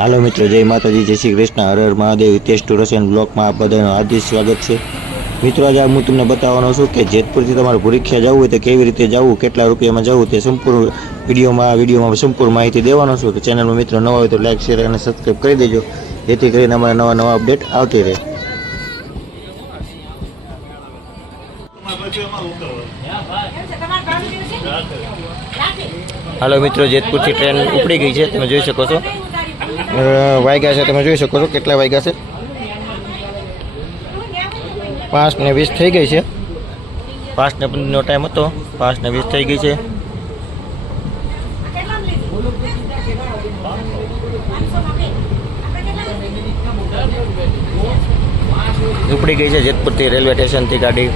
હાલો મિત્રો, જય માતાજી, જય શ્રી કૃષ્ણ, હર હર મહાદેવ. હિતેશ ટુર્સ એન્ડ બ્લોકમાં આપ બધાનું હાર્દિક સ્વાગત છે. મિત્રો, આજે હું તમને બતાવવાનો છું કે જેતપુરથી તમારે ભૂરીખ્યા જવું હોય તો કેવી રીતે જવું, કેટલા રૂપિયામાં જવું તે સંપૂર્ણ વિડીયોમાં સંપૂર્ણ માહિતી દેવાનો છું. તો ચેનલમાં મિત્રો નવા હોય તો લાઈક, શેર અને સબસ્ક્રાઈબ કરી દેજો, જેથી કરીને અમારા નવા અપડેટ આવતી રહે. હાલો મિત્રો, જેતપુરથી ટ્રેન ઉપડી ગઈ છે, તમે જોઈ શકો છો. વાગ્યા છે, તમે જોઈ શકો છો કેટલા વાગ્યા છે. 5:20 થઈ ગઈ છે. 5:15નો ટાઈમ હતો, 5:20 થઈ ગઈ છે. ઉપડી ગઈ છે જેતપુરથી રેલવે સ્ટેશનથી ગાડી.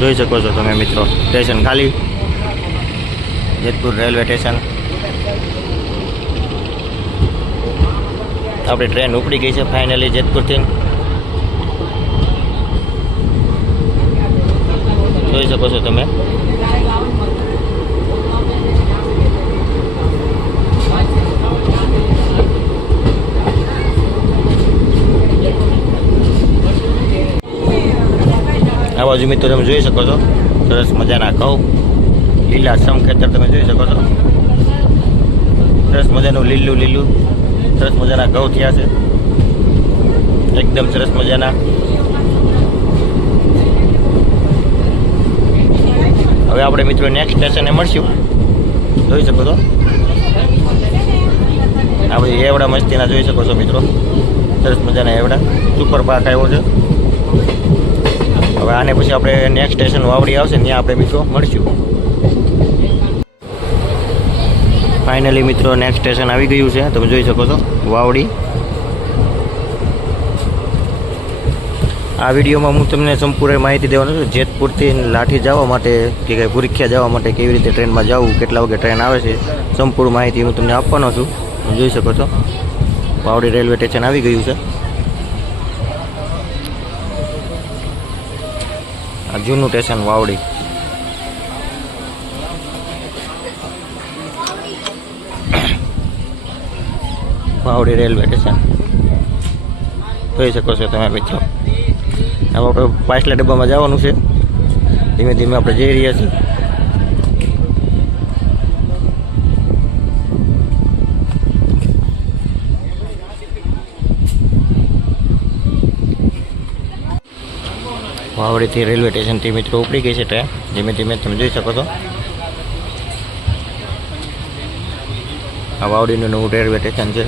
જોઈ શકો છો તમે મિત્રો, સ્ટેશન ખાલી. Jetpur railway station. આપણી ટ્રેન ઉપડી ગઈ છે ફાઇનલી જેતપુરથી. જોઈ શકો છો તમે. આ બાજુ મિત્રો તમે જોઈ શકો છો, સરસ મજાના ઘઉં, લીલા સમ ખેતર તમે જોઈ શકો છો. સરસ મજાનું લીલું સરસ મજાના ઘઉં થયા છે, એકદમ સરસ મજાના. હવે આપણે મિત્રો નેક્સ્ટ સ્ટેશને મળશું. જોઈ શકો છો આ બધી એવડા મસ્તીના જોઈ શકો છો મિત્રો, સરસ મજાના એવડા. સુપર પાક આવ્યો છે. હવે આને પછી આપણે નેક્સ્ટ સ્ટેશન વાવડી આવશે, ત્યાં આપણે મિત્રો મળશું. ફાઇનલી મિત્રો નેક્સ્ટ સ્ટેશન આવી ગયું છે, તમે જોઈ શકો છો, વાવડી. આ વિડીયોમાં હું તમને સંપૂર્ણ માહિતી દેવાનો છું. જેતપુરથી લાઠી જવા માટે કે કંઈ ભૂરીખ્યા જવા માટે કેવી રીતે ટ્રેનમાં જવું, કેટલા વાગે ટ્રેન આવે છે, સંપૂર્ણ માહિતી હું તમને આપવાનો છું. તમે જોઈ શકો છો વાવડી રેલવે સ્ટેશન આવી ગયું છે. આ જૂનું station Vavdi. Vavdi railway station જોઈ શકો છો તમે મિત્રો. હવે આપણે પાછલા ડબ્બામાં જવાનું છે. ધીમે ધીમે આપણે જઈ રહ્યા છીએ. વાવડીથી રેલવે સ્ટેશનથી મિત્રો ઉપડી ગઈ છે ટ્રેન. ધીમે ધીમે તમે જોઈ શકો છો. આ વાવડીનું નવું રેલવે સ્ટેશન છે.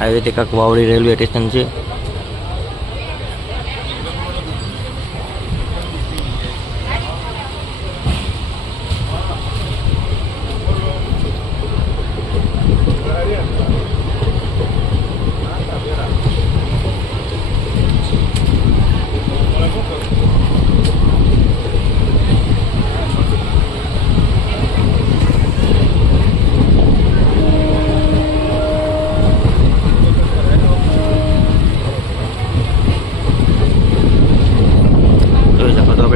આવી રીતે કાંક વાવડી રેલવે સ્ટેશન છે.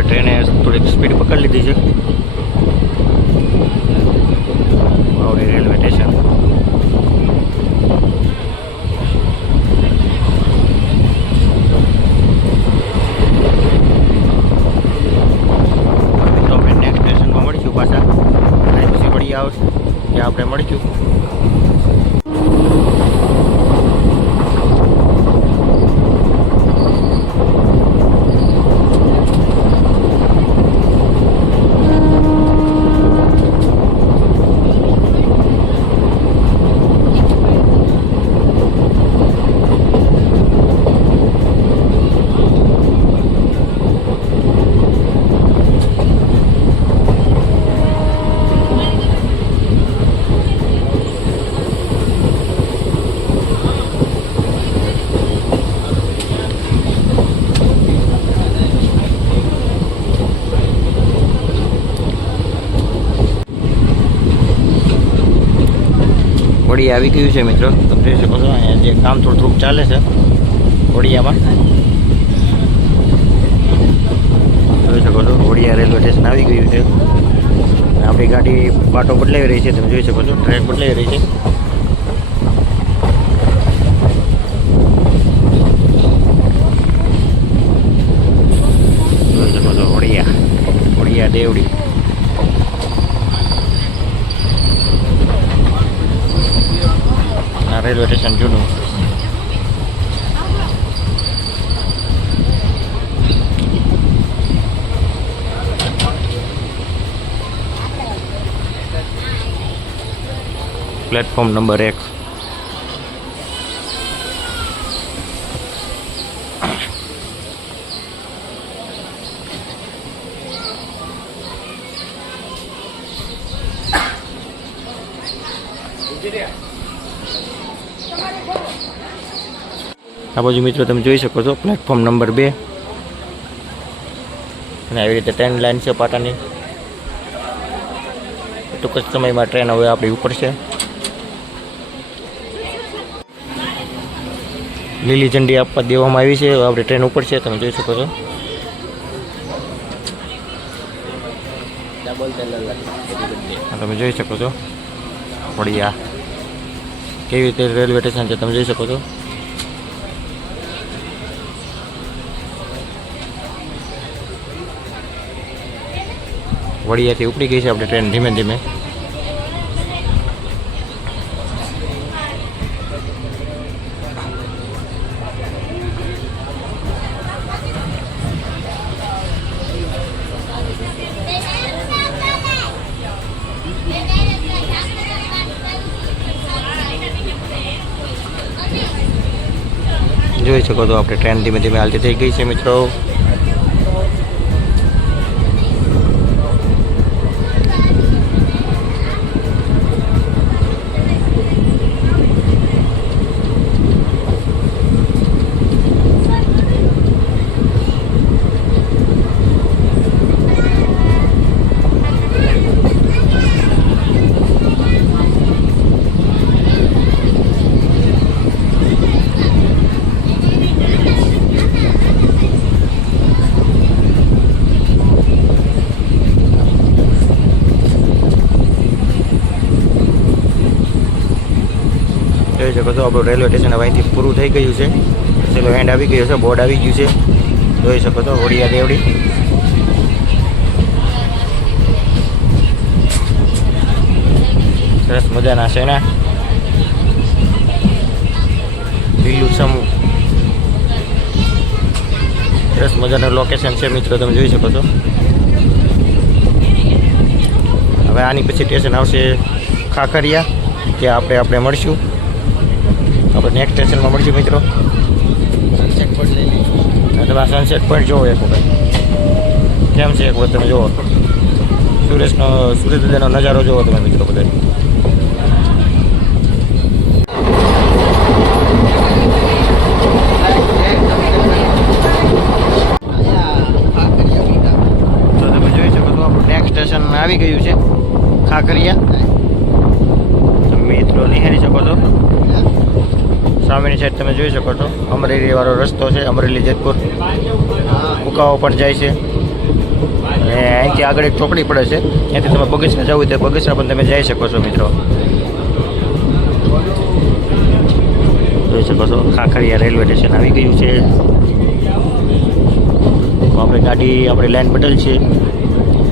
ટ્રેને થોડીક સ્પીડ પકડી લીધી છે. Vavdi railway station. તો આપણે નેક્સ્ટ સ્ટેશનમાં મળીશું પાછા. પછી વળી આવશે ત્યાં આપણે મળીશું. વડી આવી ગયું છે મિત્રો, તમે જોઈ શકો છો. અહીંયા જે કામ થોડું ચાલે છે વડિયામાં. જોઈ શકો છો વડિયા ખાખરિયા રેલવે સ્ટેશન આવી ગયું છે. આપણી ગાડી પાટો બદલાવી રહી છે, તમે જોઈ શકો છો, ટ્રેક બદલાવી રહી છે. જોઈ શકો છો ઓડિયા દેવડી. આ રેલવે સ્ટેશન જૂનું. Platform number 1. આ બાજુ મિત્રો તમે જોઈ શકો છો પ્લેટફોર્મ નંબર 2. અને આવી રીતે ટ્રેન લાઈન છે પાટાની. ટૂંક જ સમયમાં ટ્રેન હવે આપણી ઉપર છે. લીલી ઝંડી આપવા દેવામાં આવી છે. આપણે ટ્રેન ઉપર છે, તમે જોઈ શકો છો. તમે જોઈ શકો છો વડિયા કેવી રીતે રેલવે સ્ટેશન છે, તમે જોઈ શકો છો. વડિયાથી ઉપડી ગઈ છે આપણે ટ્રેન ધીમે ધીમે. જોઈ શકો છો આપણે ટ્રેન ધીમે ધીમે હાલતી થઈ ગઈ છે મિત્રો. જોઈ શકો છો આપણું રેલવે સ્ટેશન હવે અહીંથી પૂરું થઈ ગયું છે. ચલો એન્ડ આવી ગયો છે, બોર્ડ આવી ગયું છે. જોઈ શકો છો ઓડિયા દેવડી. સરસ મજાના છે ને લીલુંછમ સરસ મજાનું લોકેશન છે મિત્રો, તમે જોઈ શકો છો. હવે આની પછી સ્ટેશન આવશે ખાખરિયા, ત્યાં આપણે મળશું. આપણે નેક્સ્ટ સ્ટેશનમાં મળશું મિત્રો. સનસેટ પોઈન્ટ લઈ લઈશું. તમે આ સનસેટ પોઈન્ટ જોવો એક વખત કેમ છે, એક વખત તમે જુઓ. સૂર્યોદયનો નજારો જુઓ તમે મિત્રો બધા. તો તમે જોઈ શકો છો આપણું નેક્સ્ટ સ્ટેશન આવી ગયું છે ખાખરિયા. તમે મિત્રો નિહાળી શકો છો. સામેની સાઈડ તમે જોઈ શકો છો અમરેલી વાળો રસ્તો છે. અમરેલી જેતપુર મુકાવો પણ જાય છે. અને અહીંથી આગળ એક ચોકડી પડે છે, ત્યાંથી તમે બગીચા જવું તો બગીચા પણ તમે જઈ શકો છો મિત્રો. જોઈ શકો છો ખાખરિયા રેલવે સ્ટેશન આવી ગયું છે. આપણી ગાડી આપણી લાઈન બદલ છે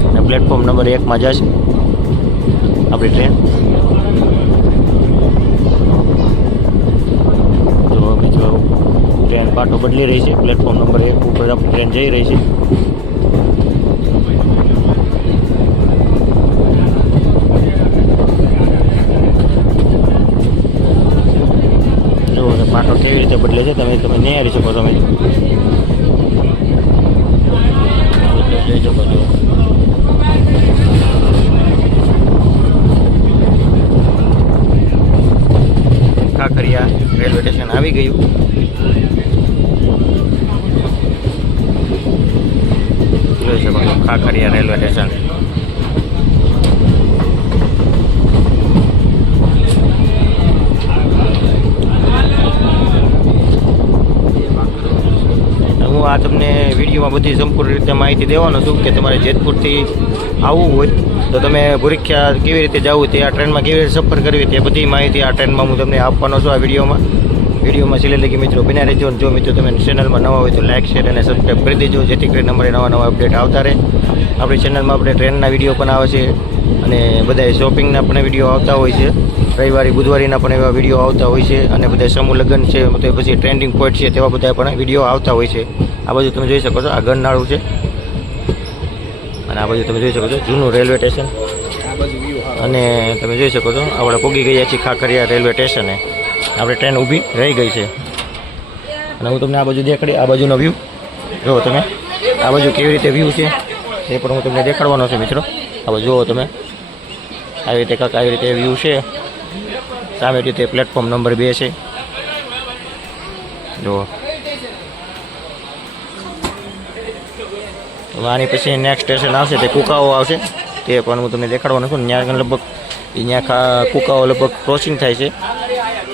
અને પ્લેટફોર્મ નંબર 1માં જશે આપણી ટ્રેન. ટ્રેન પાટો બદલી રહી છે. પ્લેટફોર્મ નંબર 1 ઉપર આપણી ટ્રેન જઈ રહી છે. જુઓ પાટો કેવી રીતે બદલે છે, તમે નિહાળી શકો છો. જોઈ શકો છો ખાખરિયા રેલવે સ્ટેશન આવી ગયું. જોઈ શકો છો ખાખરિયા રેલવે સ્ટેશન. હું આ તમને વિડીયો વિડીયોમાં બધી સંપૂર્ણ રીતે માહિતી દેવાનો છું કે તમારે જેતપુરથી આવવું હોય તો તમે ભૂરીખ્યા કેવી રીતે જવું તે આ ટ્રેનમાં કેવી રીતે સફર કરવી તે બધી માહિતી આ ટ્રેનમાં હું તમને આપવાનો છું આ વિડીયોમાં છેલ્લે લગી મિત્રો બન્યા રહેજો. જો મિત્રો તમે ચેનલમાં નવા હોય તો લાઇક શેર અને સબસ્ક્રાઈબ કરી દેજો જેથી કરીને અમારે નવા અપડેટ આવતા રહે. આપણી ચેનલમાં આપણે ટ્રેનના વિડીયો પણ આવે છે અને બધા શોપિંગના પણ વિડીયો આવતા હોય છે. રવિવારે બુધવારીના પણ એવા વિડીયો આવતા હોય છે અને બધા સમૂહ લગ્ન છે તો પછી ટ્રેન્ડિંગ પોઈન્ટ છે તેવા બધા પણ વિડીયો આવતા હોય છે. આ બાજુ તમે જોઈ શકો છો આ ગરનાળું છે અને આ બાજુ તમે જોઈ શકો છો જૂનું રેલવે સ્ટેશન અને તમે જોઈ શકો છો આપણે પોગી ગયા છીએ ખાખરિયા રેલવે સ્ટેશને. આપણે ટ્રેન ઊભી રહી ગઈ છે અને હું તમને આ બાજુ દેખાડી આ બાજુનો વ્યૂ જુઓ તમે આ બાજુ કેવી રીતે વ્યૂ છે એ પણ હું તમને દેખાડવાનો છું મિત્રો. હવે જુઓ તમે આવી રીતે કાંક આવી રીતે વ્યૂ છે. સામે રીતે પ્લેટફોર્મ નંબર 2 છે જુઓ. આની પછી નેક્સ્ટ સ્ટેશન આવશે તે કુકાઓ આવશે તે પણ હું તમને દેખાડવાનું છું. ત્યાં લગભગ ત્યાં કુકાઓ લગભગ ક્રોસિંગ થાય છે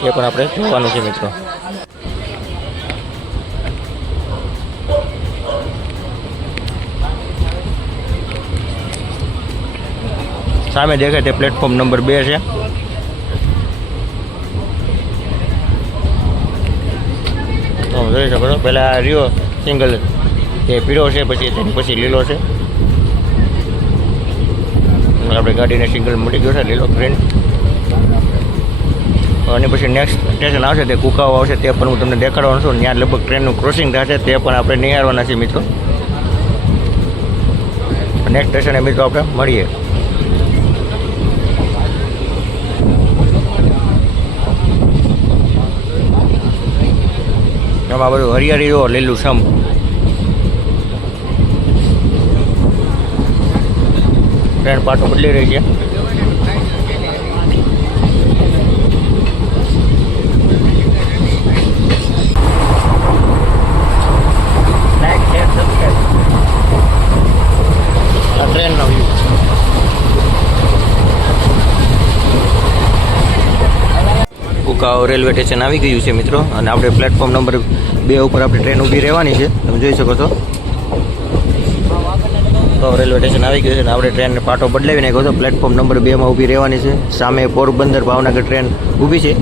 એ પણ આપણે જોવાનું છે મિત્રો. સામે દેખાય તે પ્લેટફોર્મ નંબર 2 છે. તો જોઈ શકો છો પહેલાં રહ્યો સિંગલ તે પીળો છે પછી તેની પછી લીલો છે. આપણે ગાડીને સિંગલ મળી ગયો છે લીલો ગ્રીન. અને પછી નેક્સ્ટ સ્ટેશન આવશે તે કુકાઓ આવશે તે પણ હું તમને દેખાડવાનું છું. ત્યાં લગભગ ટ્રેનનું ક્રોસિંગ થશે તે પણ આપણે નિહાળવાના છીએ મિત્રો. નેક્સ્ટ સ્ટેશને મિત્રો આપણે મળીએ. એમાં બધું હરિયાળી જો લીલું સમ. ટ્રેન પાછો બદલી રહી છે. ટ્રેનનો વ્યૂ કુકાઓ રેલવે સ્ટેશન આવી ગયું છે મિત્રો અને આપણે પ્લેટફોર્મ નંબર 2 ઉપર આપણે ટ્રેન ઊભી રહેવાની છે. તમે જોઈ શકો છો તો રેલવે સ્ટેશન આવી ગયું છે અને આપણે ટ્રેનને પાટો બદલાવી નાખ્યો હતો. પ્લેટફોર્મ નંબર 2માં ઊભી રહેવાની છે. સામે પોરબંદર ભાવનગર ટ્રેન ઊભી છે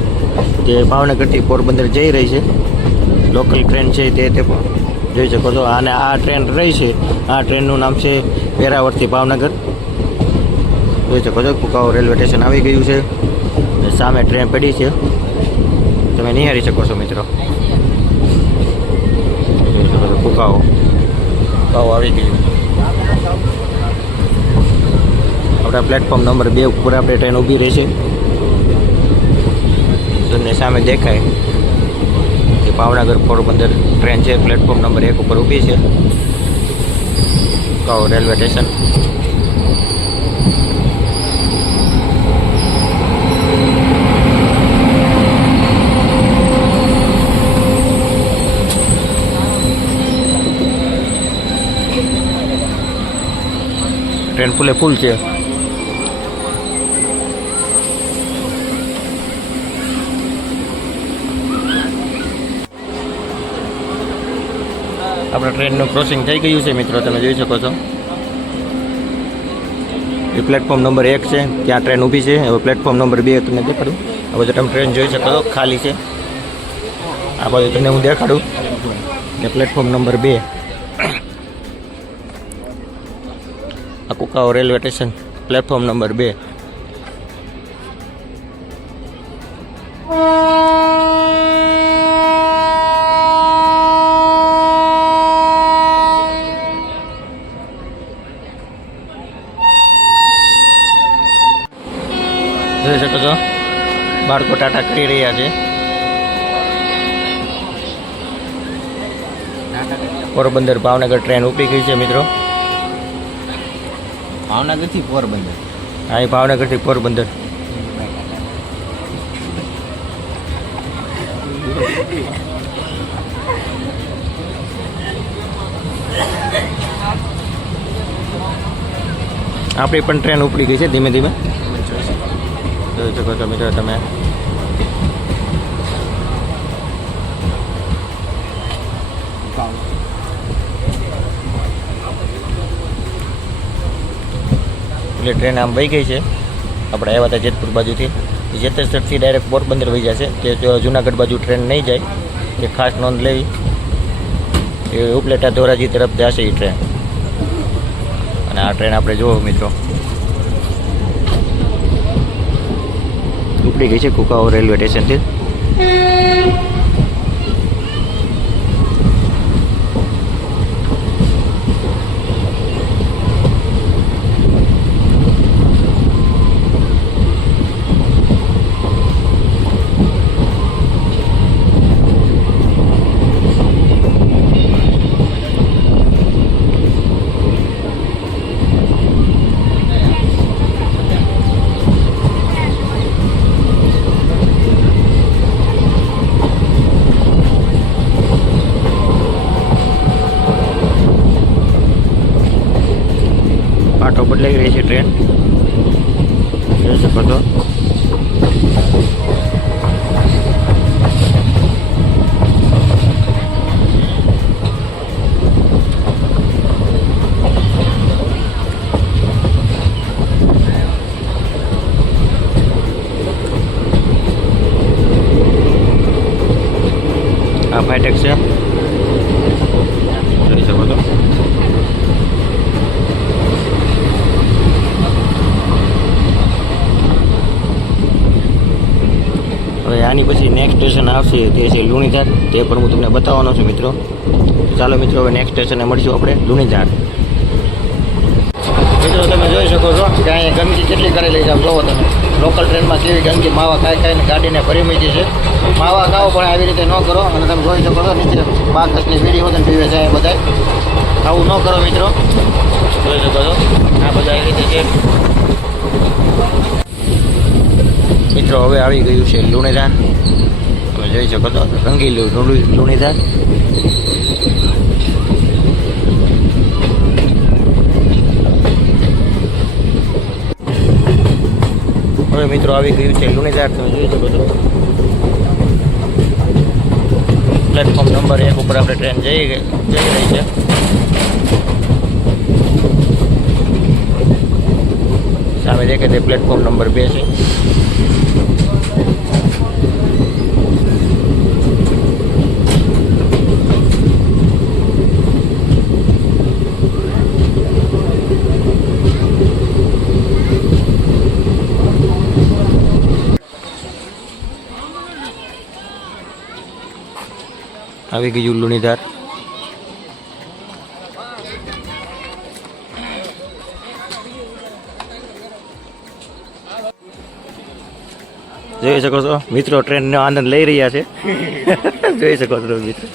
જે ભાવનગરથી પોરબંદર જઈ રહી છે. લોકલ ટ્રેન છે તે પણ જોઈ શકો છો. અને આ ટ્રેન રહી છે આ ટ્રેનનું નામ છે વેરાવળથી ભાવનગર. જોઈ શકો છો કુકાઓ રેલવે સ્ટેશન આવી ગયું છે. સામે ટ્રેન પડી છે તમે નિહાળી શકો છો મિત્રો. કુકાઓ આવી ગયું. આપણા પ્લેટફોર્મ નંબર 2 ઉપર આપણે ટ્રેન ઊભી રહી છે. તમને સામે દેખાય કે ભાવનગર પોરબંદર ટ્રેન છે પ્લેટફોર્મ નંબર 1 ઉપર ઊભી છે કુકાઓ રેલવે સ્ટેશન. ટ્રેન ફૂલ છે. આપણા ટ્રેનનું ક્રોસિંગ થઈ ગયું છે મિત્રો તમે જોઈ શકો છો. એ પ્લેટફોર્મ નંબર 1 છે ત્યાં ટ્રેન ઊભી છે. હવે પ્લેટફોર્મ નંબર 2 તમને દેખાડું. આ બાજુ તમે ટ્રેન જોઈ શકો છો ખાલી છે. આ બાજુ તમને હું દેખાડું કે પ્લેટફોર્મ નંબર 2 આ કુકાઓ રેલવે સ્ટેશન પ્લેટફોર્મ નંબર 2. જોઈ શકો છો બાળકો ટાટા કરી રહ્યા છે. પોરબંદર ભાવનગર ટ્રેન ઊભી ગઈ છે મિત્રો. ભાવનગરથી પોરબંદર. હા એ ભાવનગરથી પોરબંદર. આપણી પણ ટ્રેન ઉપડી ગઈ છે ધીમે ધીમે. જોઈ શકો છો મિત્રો તમે. એટલે ટ્રેન આમ વહી ગઈ છે. આપણે આવ્યા હતા જેતપુર બાજુથી. જેતરસરથી ડાયરેક્ટ પોરબંદર વહી જશે. તે જુનાગઢ બાજુ ટ્રેન નહીં જાય એ ખાસ નોંધ લેવી. એ ઉપલેટા ધોરાજી તરફ જશે એ ટ્રેન. અને આ ટ્રેન આપણે જુઓ મિત્રો ઉપડી ગઈ છે કુકાઓ રેલવે સ્ટેશનથી. પાટો બદલાઈ રહી છે ટ્રેન જોઈ શકો છો. આ ફાટેક છે જોઈ શકો છો. હવે આની પછી નેક્સ્ટ સ્ટેશન આવશે તે છે લુણીધાર. તે પણ હું તમને બતાવવાનો છું મિત્રો. ચાલો મિત્રો હવે નેક્સ્ટ સ્ટેશને મળીશું આપણે લુણીધાર. મિત્રો તમે જોઈ શકો છો કે અહીંયા ગંદકી કેટલી કરેલી છે. આમ જોવો તમે લોકલ ટ્રેનમાં કેવી ગંદકી માવા ખાઈને ગાડીને ભરી મૂકી છે. માવા ખાઓ પણ આવી રીતે ન કરો. અને તમે જોઈ શકો છો નીચે બાકસની વીડી વગર પીવે છે બધા. આવું ન કરો મિત્રો. જોઈ શકો છો આ બધા એવી રીતે છે મિત્રો. હવે આવી ગયું છે લુણીધાર. તમે જોઈ શકો છો રંગીલું લુણીધાર. હવે મિત્રો આવી ગયું છે લુણીધાર. તમે જોઈ શકો છો પ્લેટફોર્મ નંબર 1 ઉપર આપણે ટ્રેન જઈ રહી છે. સામે દેખે તે પ્લેટફોર્મ નંબર 2 છે. આવી ગયું લુણીધાર. જોઈ શકો છો મિત્રો ટ્રેનનો આનંદ લઈ રહ્યા છે. જોઈ શકો છો મિત્રો.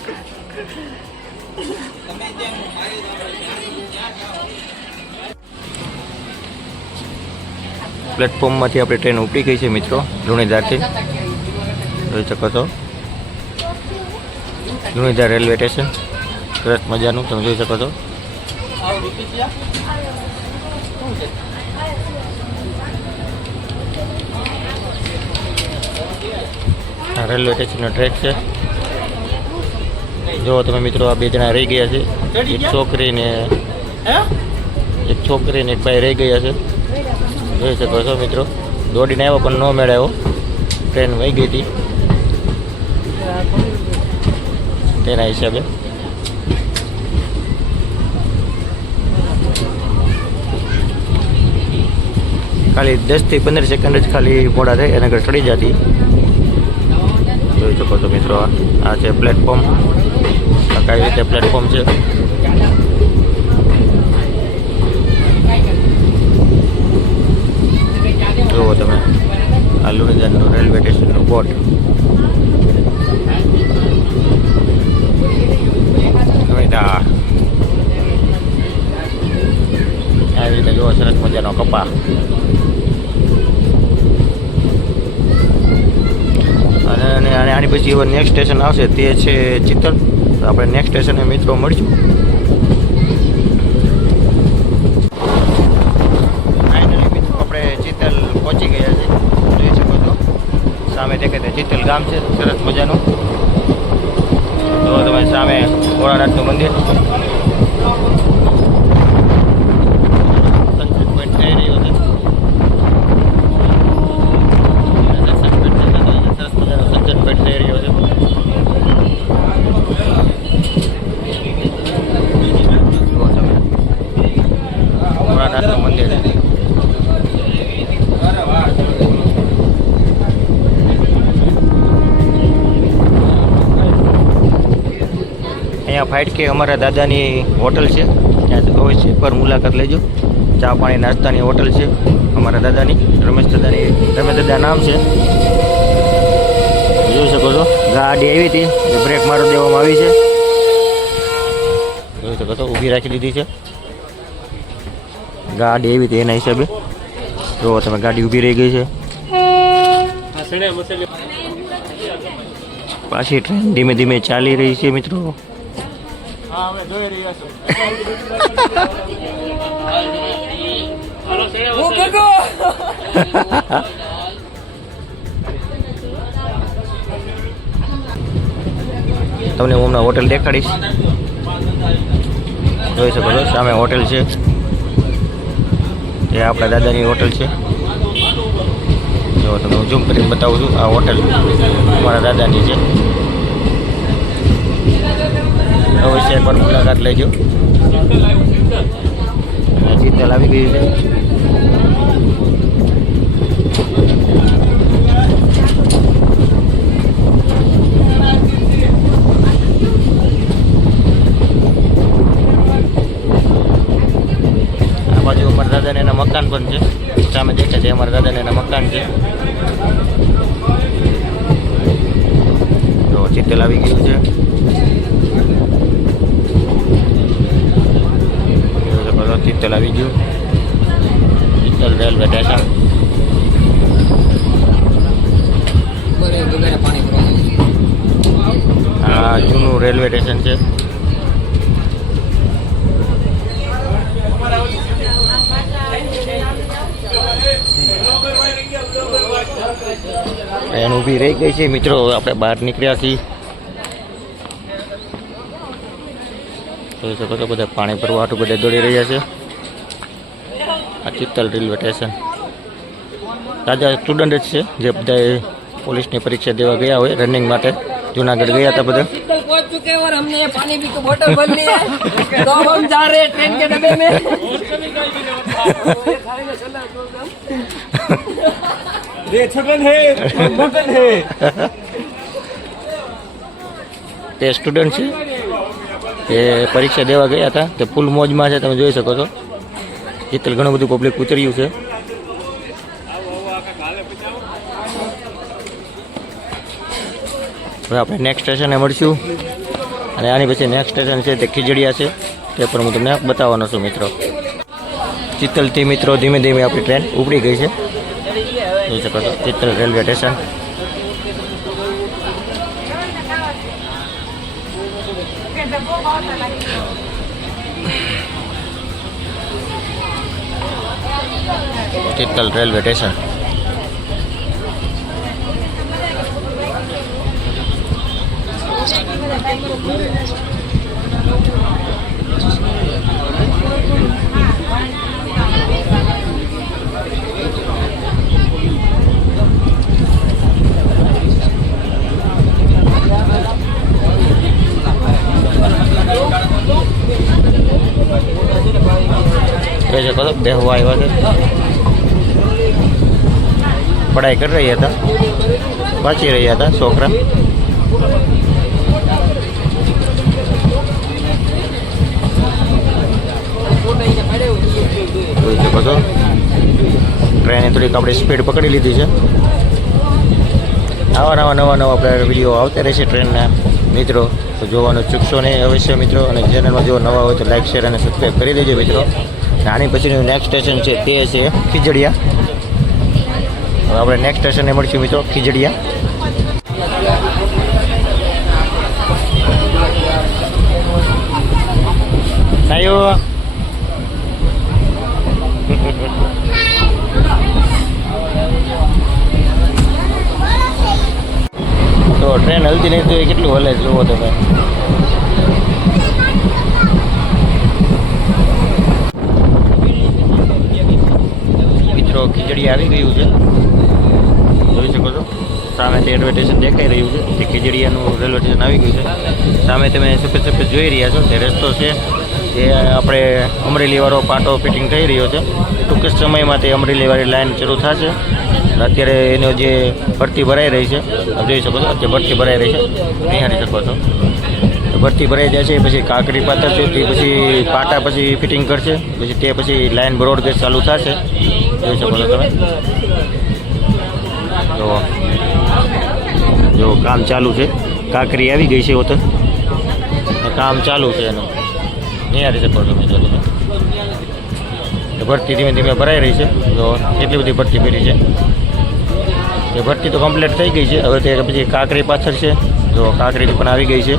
પ્લેટફોર્મમાંથી આપણે ટ્રેન ઉપડી ગઈ છે મિત્રો લુણીધારથી. જોઈ શકો છો લુણીધાર રેલવે સ્ટેશન સરસ મજાનું તમે જોઈ શકો છો. આ રેલવે સ્ટેશનનો ટ્રેક છે. જો તમે મિત્રો આ 2 જણા રહી ગયા છે. એક છોકરી ને એક ભાઈ રહી ગયા છે. જોઈ શકો છો મિત્રો. દોડીને આવ્યો પણ ન મેળવ્યો. ટ્રેન વહી ગઈ હતી તેના હિસાબે. ખાલી 10 થી 15 સેકન્ડ જ ખાલી મોડા થાય એના આગળ ચડી જતી. જોઈ શકો છો મિત્રો આ છે પ્લેટફોર્મ. આ કઈ રીતે પ્લેટફોર્મ છે. જુઓ તમે આ લુણીધારનું રેલવે સ્ટેશનનું બોર્ડ. આવી રીતે જુઓ સરસ મજાનો કપા. અને આની પછી હવે નેક્સ્ટ સ્ટેશન આવશે તે છે ચિત્તલ. આપણે નેક્સ્ટ સ્ટેશને મિત્રો મળીશું. ફાઇનલી મિત્રો આપણે ચિત્તલ પહોંચી ગયા છે. જોઈ શકો છો સામે દેખાય ચિત્તલ ગામ છે સરસ મજાનું. જો તમે સામે ભોળાનાથનું મંદિર. સનસેટ પોઈન્ટ થઈ રહ્યો છે. ભોળાનાથનું મંદિર છે. અહીંયા ફાઇટ કે અમારા દાદાની હોટલ છે, ત્યાં અવશ્ય પર મુલાકાત લેજો. ચા પાણી નાસ્તાની હોટલ છે અમારા દાદાની, રમેશ દાદા નામ છે. જોઈ શકો છો ગાડી આવી હતી, બ્રેક મારો દેવામાં આવી છે. જોઈ શકો છો ઊભી રાખી દીધી છે. ગાડી આવી હતી એના હિસાબે જો તમે ગાડી ઊભી રહી ગઈ છે. પાછી ટ્રેન ધીમે ધીમે ચાલી રહી છે મિત્રો. તમને હું હમણાં હોટેલ દેખાડીશ. જોઈ શકો છો સામે હોટેલ છે, એ આપણા દાદાની હોટલ છે. જો તમે હું ઝૂમ કરીને બતાવું છું, આ હોટલ અમારા દાદાની છે. અવશ્ય એકવાર મુલાકાત લેજો. ચિત્તલ આવી ગયું છે. આ બાજુ અમારા દાદાને એના મકાન પણ છે, સામે દેખાય છે અમારા દાદાને એના મકાન છે. તો ચિત્તલ આવી ગયું છે. ચિત્તલ આવી ગયું, ચિત્તલ રેલવે સ્ટેશન. હા જૂનું રેલવે સ્ટેશન છે. ટ્રેન ઊભી રહી ગઈ છે મિત્રો. આપણે બહાર નીકળ્યા છીએ. જોઈ શકો છો બધા પાણી ભરવા હાટું બધા દોડી રહ્યા છે. આ ચિત્તલ રેલવે સ્ટેશન. તાજા સ્ટુડન્ટ જ છે જે બધા પોલીસની પરીક્ષા દેવા ગયા હોય રનિંગ માટે. જુનાગઢ ગયા હતા બધા. पहुंच चुके हैं और हमने ये पानी की तो बोतल भर ली है, तो अब हम जा रहे हैं ट्रेन के डब्बे में. તે સ્ટુડન્ટ છે, એ પરીક્ષા દેવા ગયા હતા, તે ફૂલ મોજમાં છે. તમે જોઈ શકો છો ચિત્તલ ઘણું બધું પબ્લિક ઉતર્યું છે. હવે આપણે નેક્સ્ટ સ્ટેશને મળશું, અને આની પછી નેક્સ્ટ સ્ટેશન છે તે ખીજડીયા છે, તે પણ હું તમને બતાવવાનો છું મિત્રો. ચિત્તલથી મિત્રો ધીમે ધીમે આપણી ટ્રેન ઉપડી ગઈ છે. જોઈ શકો છો Chital railway station. Chital railway station. જોઈ શકો છો બેહવા આવ્યા છે. પઢાઈ કરી રહ્યા હતા, વાંચી રહ્યા હતા છોકરા. જોઈ શકો છો ટ્રેને થોડીક આપણે સ્પીડ પકડી લીધી છે. આવા નવા આપણે વિડીયો આવતા રહેશે ટ્રેનના મિત્રો, તો જોવાનું ચૂકશો નહીં અવશ્ય મિત્રો. અને ચેનલમાં જો નવા હોય તો લાઈક શેર અને સબસ્ક્રાઈબ કરી દેજો મિત્રો. આની પછીનું નેક્સ્ટ સ્ટેશન છે તે છે ખીજડીયા. હવે આપણે નેક્સ્ટ સ્ટેશને મળશું મિત્રો ખીજડીયા. આયો તો ટ્રેન હલતી નહીં તો એ કેટલું હલે જુઓ તમે. મિત્રો ખીજડી આવી ગયું છે, જોઈ શકો છો. સામે તે રેલવે સ્ટેશન દેખાઈ રહ્યું છે, તે ખીજડીયાનું રેલવે સ્ટેશન આવી ગયું છે. સામે તમે સફેદ જોઈ રહ્યા છો તે રસ્તો છે, તે જે આપણે અમરેલીવાળો પાટો ફિટિંગ થઈ રહ્યો છે. ટૂંક જ સમયમાં તે અમરેલીવાળી લાઈન શરૂ થશે. અત્યારે એનો જે ભરતી ભરાઈ રહી છે, જોઈ શકો છો, જે ભરતી ભરાઈ રહી છે નિહાળી શકો છો. ભરતી ભરાઈ જાય છે, પછી કાંકરી પાથર છે, તે પછી પાટા પછી ફિટિંગ કરશે, પછી તે પછી લાઈન બ્રોડગેજ ચાલુ થશે. જોઈ શકો છો તમે. જો કામ ચાલુ છે, કાંકરી આવી ગઈ છે, હોત કામ ચાલુ છે એનું નિહાળી શકો છો મિત્રો તમે. ભરતી ધીમે ધીમે ભરાઈ રહી છે. જો કેટલી બધી ભરતી ભરી છે. એ ભરતી તો કમ્પ્લીટ થઈ ગઈ છે. હવે તે પછી કાંકરી પાછળ છે. જો કાંકરી પણ આવી ગઈ છે.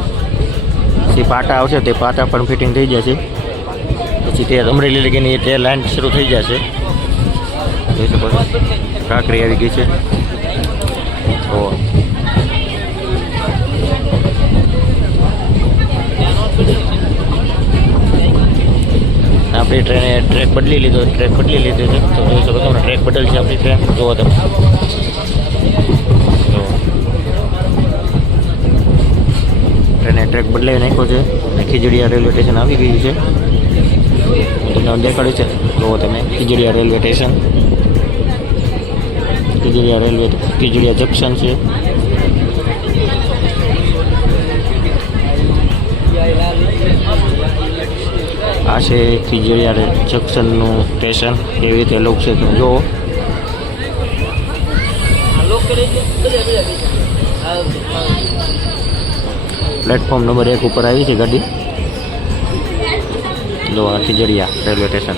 પછી પાટા આવશે, તે પાટા પણ ફિટિંગ થઈ જશે. પછી તે અમરેલી લગીની તે લાઈન શરૂ થઈ જશે. જોઈ શકો છો કાંકરી આવી ગઈ છે. તો આપણી ટ્રેને ટ્રેક બદલી લીધો છે. તો જોઈ શકો તમને ટ્રેક બદલ છે આપણી ટ્રેન. જુઓ તમે. ટ્રેને ટ્રેક બદલાવી નાખ્યો છે અને ખીજડીયા રેલવે સ્ટેશન આવી ગયું છે. હું તમને દેખાડ્યું છે. જુઓ તમે Khijadiya railway station, Khijadiya junction છે. આ છે ખીજડીયા જંકશનનું સ્ટેશન. એવી રીતે લોક છે તમે જુઓ. પ્લેટફોર્મ નંબર 1 ઉપર આવી છે ગાડી. જો આ Khijadiya railway station.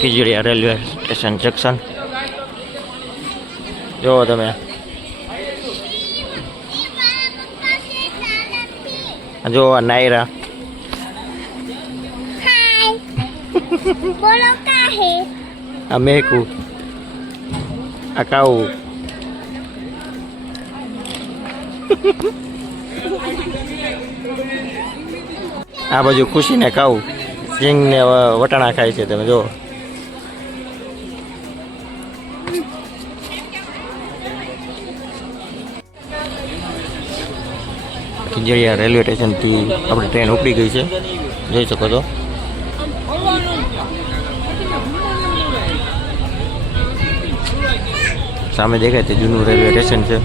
Khijadiya railway station junction. જો તમે જો આ નાયરા. બોલો કા હે? આ મેકુ, આ કાઉ. આ બાજુ ખુશીને કાઉ સિંગ ને વટાણા ખાય છે. તમે જો ખીજડીયા રેલવે સ્ટેશનથી આપણી ટ્રેન ઉપડી ગઈ છે. જોઈ શકો છો. સામે દેખાય તે જૂનું રેલવે સ્ટેશન છે.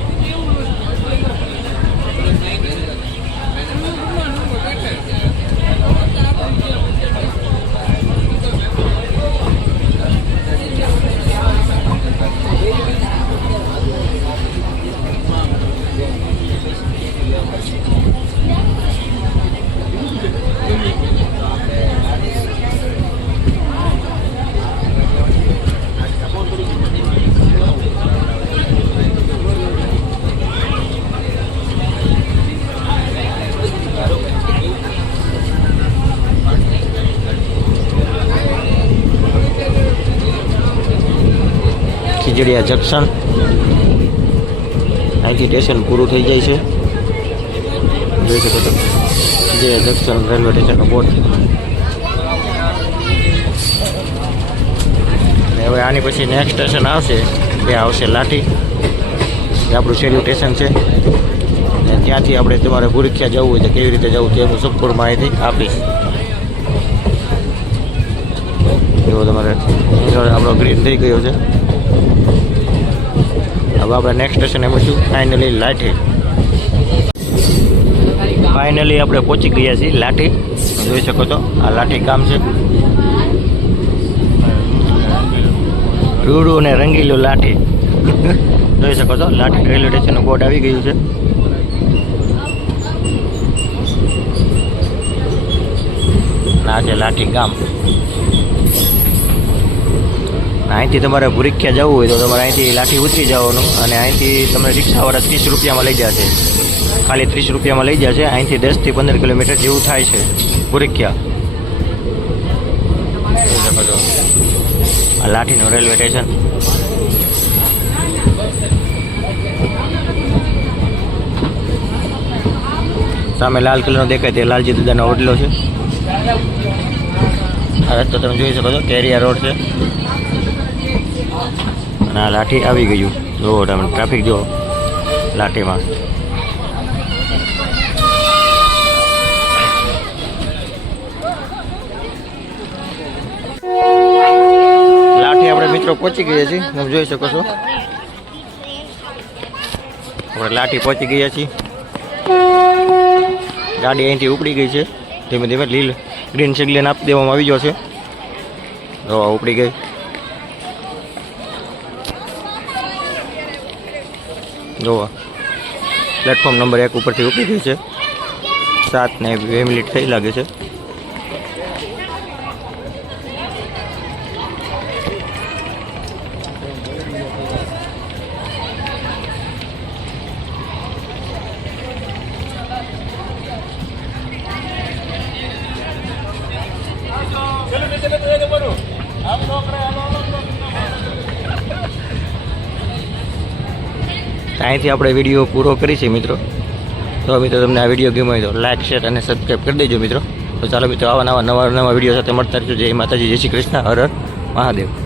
ખીજડીયા જંકશન. અહીંથી સ્ટેશન પૂરું થઈ જાય છે. જોઈ શકો છો ખીજડીયા જંકશન રેલવે સ્ટેશનનો બોર્ડ. અને હવે આની પછી નેક્સ્ટ સ્ટેશન આવશે, એ આવશે લાઠી. એ આપણું છેલ્લું સ્ટેશન છે. અને ત્યાંથી આપણે તમારે ભૂરખિયા જવું હોય તો કેવી રીતે જવું તે હું સંપૂર્ણ માહિતી આપીશ. એવો તમારે આપણો ગ્રીન થઈ ગયો છે. હવે આપણે નેક્સ્ટ સ્ટેશન એમ છું ફાઇનલી લાઠી. ફાઇનલી આપણે પહોંચી ગયા છીએ લાઠી. જોઈ શકો છો આ લાઠી ગામ છે. રૂડું અને રંગીલું લાઠી. જોઈ શકો છો લાઠી રેલવે સ્ટેશનનું બોર્ડ આવી ગયું છે. આ છે લાઠી ગામ. અહીંથી તમારે ભૂરખિયા જવું હોય તો તમારે અહીંથી લાઠી ઉતરી જવાનું અને અહીંથી તમને રિક્ષાવાળા 30 રૂપિયામાં લઈ જશે. ખાલી 30 રૂપિયામાં લઈ જશે. અહીંથી 10 થી 15 કિલોમીટર જેવું થાય છે ભૂરખિયા. આ લાઠીનું રેલવે સ્ટેશન. સામે લાલ કલરનો દેખાય તે લાલજી દાદાનો હોટલો છે. આ રસ્તો તમે જોઈ શકો છો, કેરિયા રોડ છે. અને આ લાઠી આવી ગયું, જુઓ તમે ટ્રાફિક જુઓ લાઠીમાં. લાઠી આપણે મિત્રો પહોંચી ગયા છીએ, તમે જોઈ શકો છો. આપણે લાઠી પહોંચી ગયા છીએ. ગાડી અહીંથી ઉપડી ગઈ છે, ધીમે ધીમે ગ્રીન સિગ્નલ આપી દેવામાં આવી ગયો છે. જો ઉપડી ગઈ. જોવા પ્લેટફોર્મ નંબર 1 ઉપરથી ઉપડી ગઈ છે. 7:02 મિનિટ થઈ લાગે છે. અહીંથી આપણે વિડીયો પૂરો કરીશું મિત્રો. તો મિત્રો તમને આ વિડીયો ગમ્યો હોય તો લાઈક, શેર અને સબસ્ક્રાઈબ કરી દેજો મિત્રો. તો ચાલો મિત્રો, આવા નવા વિડીયો સાથે મળતા રહીશું. જય માતાજી, જય શ્રી કૃષ્ણ, હર હર મહાદેવ.